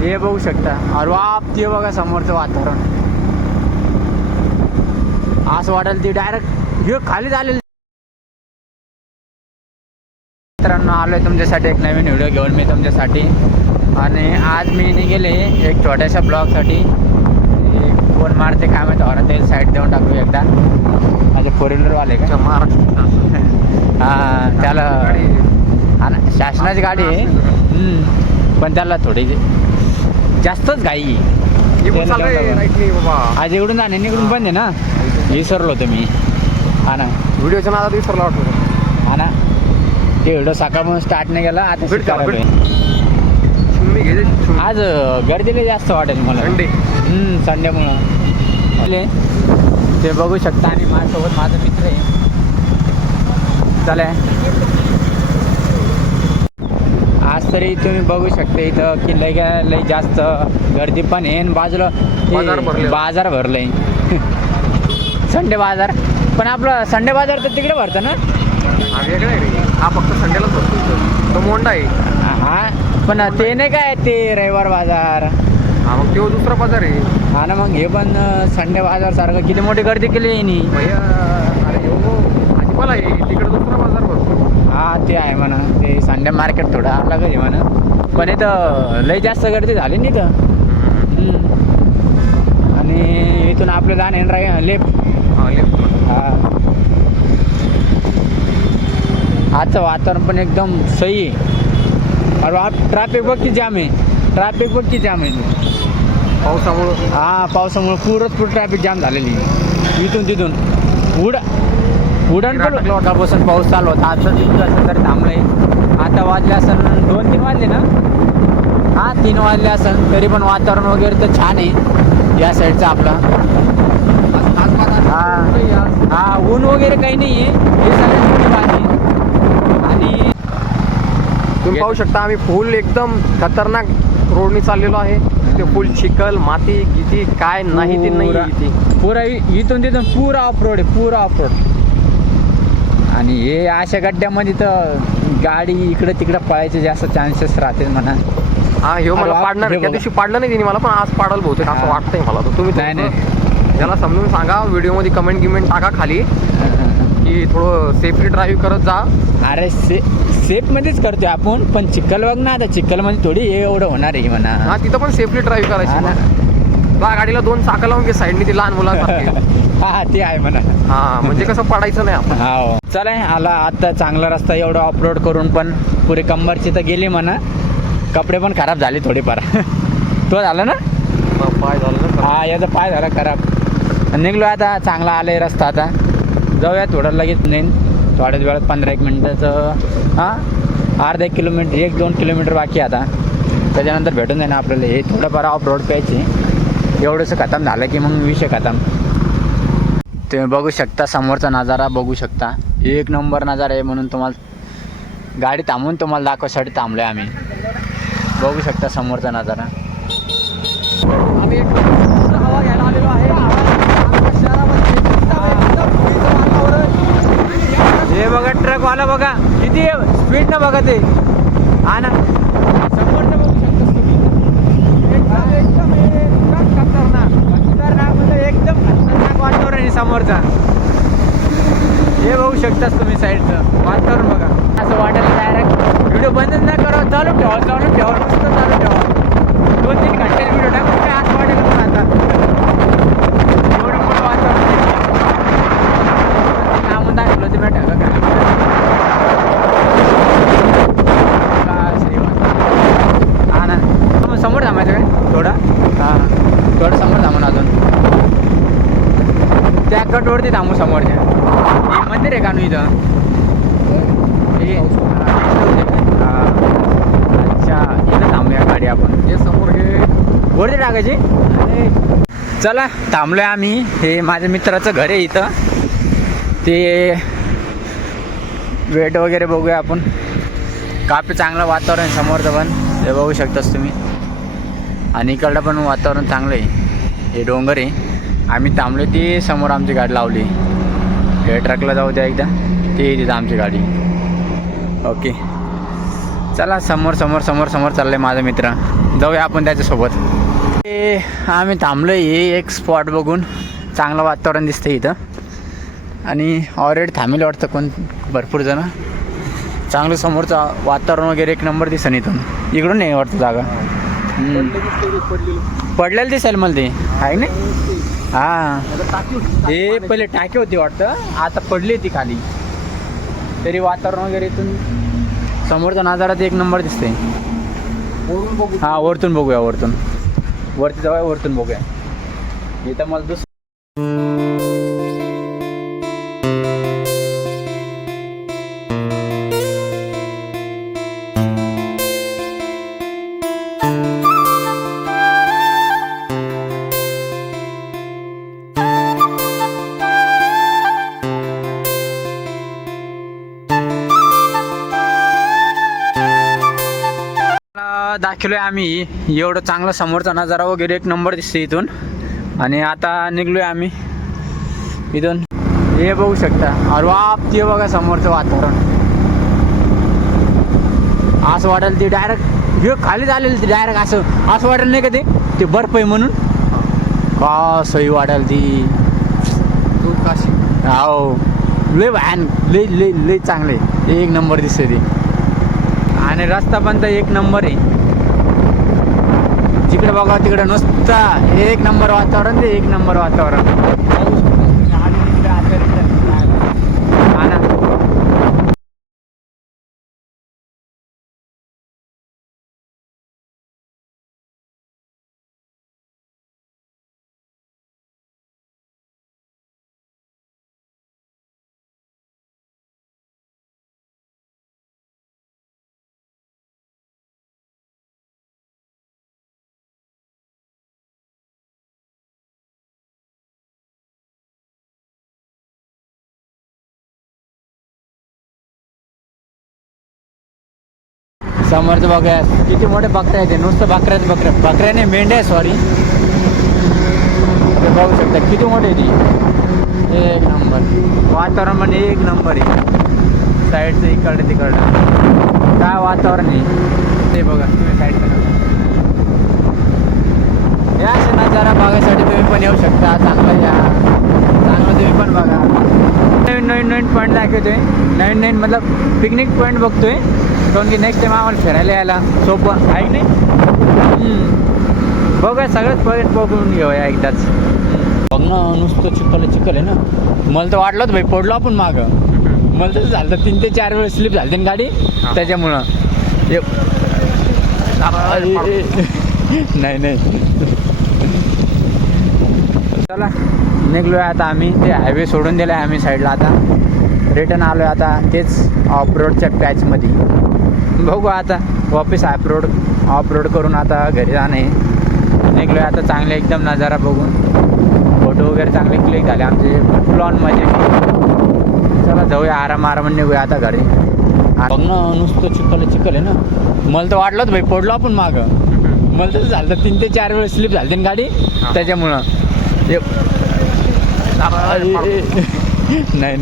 हे बघू शकता. अरे बाप, ते बघा समोरचं वातावरण. असं वाटेल ते डायरेक्ट हे खाली झालेलं. मित्रांनो, आलोय तुमच्यासाठी एक नवीन व्हिडिओ घेऊन मी तुमच्यासाठी. आणि आज मी निघेले एक छोट्याशा ब्लॉगसाठी. कोण मारते काय माहिती, औरत ते साईड देऊन टाकू एकदा. माझे 4 व्हीलरवाले का महाराष्ट्र. हां, त्याला हा ना, शासनाची गाडी आहे. पण त्याला थोडी जास्तच घाई. आज इकडून जाणे निकडून बंद आहे ना, विसरलो होतो मी. हा ना, व्हिडिओच्या नादात विसरला वाटतो. हा ना, ते व्हिडिओ सकाळपासून स्टार्ट नाही गेला. आता आज गर्दीला जास्त वाटेल मला, संडेमुळं. ते बघू शकता. आणि माझ्यासोबत माझा मित्र आहे. चला, आज तरी तुम्ही बघू शकता इथं की लय जास्त गर्दी पण आहे. बाजूला बाजार भरलंय. संडे बाजार. पण आपलं संडे बाजार तर तिकडे भरतं ना. हा वेगळा आहे रे, हा फक्त संडेलाच भरतो. तो मोंडा आहे. हा, पण ते नाही काय, ते रविवार बाजार. हा, मग तो दुसरा बाजार आहे. हा ना, मग हे पण संडे बाजार सारखं किती मोठी गर्दी केली आहे नी. भैया, अरे हो, भाजीपाला आहे तिकडे, दुसरा बाजार भरतो. हा, ते आहे म्हणा. ते संडे मार्केट थोडं अलग आहे म्हणा. पण इथं लय जास्त गर्दी झाली नाही इथं. आणि इथून आपलं जाणे लेफ्ट. हा, आजचं वातावरण पण एकदम सही आहे. अरे ट्रॅफिक बघ की जाम आहे. ट्रॅफिक बघ की जाम आहे. पावसामुळं. हा, पावसामुळं पूर्ण ट्रॅफिक जाम झालेली. इथून तिथून उडण पण लोटापासून पाऊस चालू होता. आजचं तिथून असं तरी थांबलंय. आता वाजले असेल 2-3 वाजले ना. हा, 3 वाजले असेल. तरी पण वातावरण वगैरे तर छान आहे या साईडचं आपलं. हा, ऊन वगैरे काही नाही आहे. हे सगळं बाकी. आणि तुम्ही पाहू शकता, आम्ही फुल एकदम खतरनाक रोडनी चाललेलो आहे. ते फुल चिखल माती किती काय नाही ते नाही. पुरा इथून तिथून पुरा ऑफ रोड आहे, पुरा ऑफ रोड. आणि हे अशा गड्ड्यामध्ये तर गाडी इकडे तिकडे पळायचे जास्त चान्सेस राहते म्हणा. हा, हे मला पाडणार. त्या दिवशी पाडलं नाही तिने मला, पण आज पाडल बहुतेक असं वाटतंय मला. तर तुम्ही नाही याला समजून सांगा. व्हिडिओमध्ये कमेंट टाका खाली की थोडं सेफली ड्राईव्ह करत जा. अरे सेफ मध्येच करतोय आपण. पण चिखल बघ ना, आता चिखलमध्ये थोडी हे एवढं होणार आहे म्हणा. हा, तिथं पण सेफली ड्राईव्ह करायची ना. बा, गाडीला 2 चाकं लावून घे साईडनी, ती लहान मुलांसाठी. हा, ते आहे म्हणा. हा, म्हणजे कसं पडायचं नाही आपण. हा, चला आला आता चांगला रस्ता. एवढा ऑफरोड करून पण पुरी कंबरची तर गेली म्हणा. कपडे पण खराब झाले थोडेफार. तो झाला ना पाय झालं ना. हा, याचा पाय झाला खराब. निघलो आता. चांगला आलाय रस्ता. आता जाऊया थोडं लगेच नाही. थोड्याच वेळात 15-1 मिनिटाचं. हां, अर्धा 1 किलोमीटर 1-2 किलोमीटर बाकी आता. त्याच्यानंतर भेटून जाईना आपल्याला. हे थोडंफार ऑफ रोड प्यायचे. एवढंसं खतम झालं की मग विषय खतम. तुम्ही बघू शकता समोरचा नजारा बघू शकता. 1 नंबर नजारा आहे. म्हणून तुम्हाला गाडी थांबवून तुम्हाला दाखवायसाठी थांबलो आहे आम्ही. बघू शकता समोरचा नजारा. आम्ही एक हवा घ्यायला आलेलो आहे. हे बघा ट्रकवाला बघा किती स्पीड न बघा ते. हा ना, समोरचं बघू शकता तुम्ही. एकदम खतरनाक म्हणजे एकदम खतरनाक वातावरण आहे समोरचा. हे बघू शकताच तुम्ही साईडचं वातावरण बघा. असं वाटेल डायरेक्ट व्हिडिओ बंदच नाही करा, चालू ठेवा नुसतं चालू ठेवा. 2-3 घंटे व्हिडिओ टाकून काय असं वाटेल पण आता एवढं मोठं वातावरण लांबून दाखवलं ते भेटा का हा ना. मग समोर थांबायचं काय थोडा. हां, थोडं समोर थांबून अजून त्या कटवरती थांबू. समोरच्या हे मंदिर आहे का नु इथं. अच्छा, इथं थांबूया गाडी आपण. हे समोर घे, वरती टाकायची. चला थांबलोय आम्ही. हे माझ्या मित्राचं घर आहे इथं. ते वेट वगैरे बघूया आपण. काफी चांगलं वातावरण समोरचं पण हे बघू शकताच तुम्ही. आणि इकडलं पण वातावरण चांगलं आहे. हे डोंगर आहे. आम्ही थांबलो ती समोर आमची गाडी लावली. हे ट्रकला जाऊ द्या एकदा. ते तिथं आमची गाडी. ओके, चला समोर चाललं आहे माझा मित्र. जाऊया आपण त्याच्यासोबत. आम्ही थांबलो हे एक स्पॉट बघून, चांगलं वातावरण दिसतं इथं आणि ऑलरेडी थांबेल वाटतं कोण भरपूर जण. चांगलं समोरचं वातावरण वगैरे एक नंबर दिसेल इथून. इकडून नाही वाटतं जागा. पडलेलं दिसेल मला ते आहे ना. हां हे पहिले टाकी होती वाटतं, आता पडली ती खाली. तरी वातावरण वगैरे इथून समोरचा नजारा ते एक नंबर दिसते. हां वरतून बघूया, वरती जाऊया, वरतून बघूया. इथं मला दाखवलोय आम्ही. एवढं चांगलं समोरचा नजारा वगैरे एक नंबर दिसते इथून. आणि आता निघलोय आम्ही इथून. हे बघू शकता, अरे बाप ते बघा समोरचं वातावरण. असं वाटेल ते डायरेक्ट हे खाली झालेलं, ते डायरेक्ट असं वाटेल नाही का ते बर्फ आहे म्हणून. का सही वाटेल ती काशी. हो लय भयान, लय चांगले एक नंबर दिसते ते. आणि रस्ता पण तर एक नंबर आहे. जिकडे बघा तिकडे नुसतं एक नंबर वातावरण, ते एक नंबर वातावरण. समोरचं बघा किती मोठे बकऱ्या आहेत. नुसतं बकऱ्याने मेंढ्या सॉरी. ते बघू शकता किती मोठे ती. एक नंबर वातावरण पण एक नंबर आहे. साईडचं इकडे तिकडं काय वातावरण आहे ते बघा तुम्ही साईडचं. या असे नजारा बघायसाठी तुम्ही पण येऊ शकता. चांगलं या, चांगलं तुम्ही पण बघा. नवीन पॉईंट दाखवतोय. नवीन मतलब पिकनिक पॉईंट बघतोय. कारण की नेक्स्ट टाइम आम्हाला फिरायला यायला सोपं आहे नाही. बघूया सगळंच पॉईंट बघून घेऊया एकदाच. बघ ना नुसतं चिखल आहे ना. मला तर वाटलं होतं भाई पडलो आपण मागं. मला तसं झालं 3 ते 4 वेळेस स्लिप झाली ना गाडी त्याच्यामुळं. नाही चला निघलोय आता आम्ही. ते हायवे सोडून दिला आहे आम्ही साईडला. आता रिटर्न आलो आहे आता तेच ऑफरोडच्या पॅचमध्ये. बघू आता वापस ऑफरोड करून आता घरी जाणे. निघलो आहे आता चांगले एकदम नजारा बघून. फोटो वगैरे चांगले क्लिक झाले आमचे लॉनमध्ये. चला जाऊया आरामाने निघूया आता घरी. बघ ना नुसतं चिखल आहे ना. मला तर वाटलं होतं भाई पडलो आपण मागं. मला तसं झालं 3 ते 4 वेळेस स्लिप झाली ना गाडी त्याच्यामुळं. नाही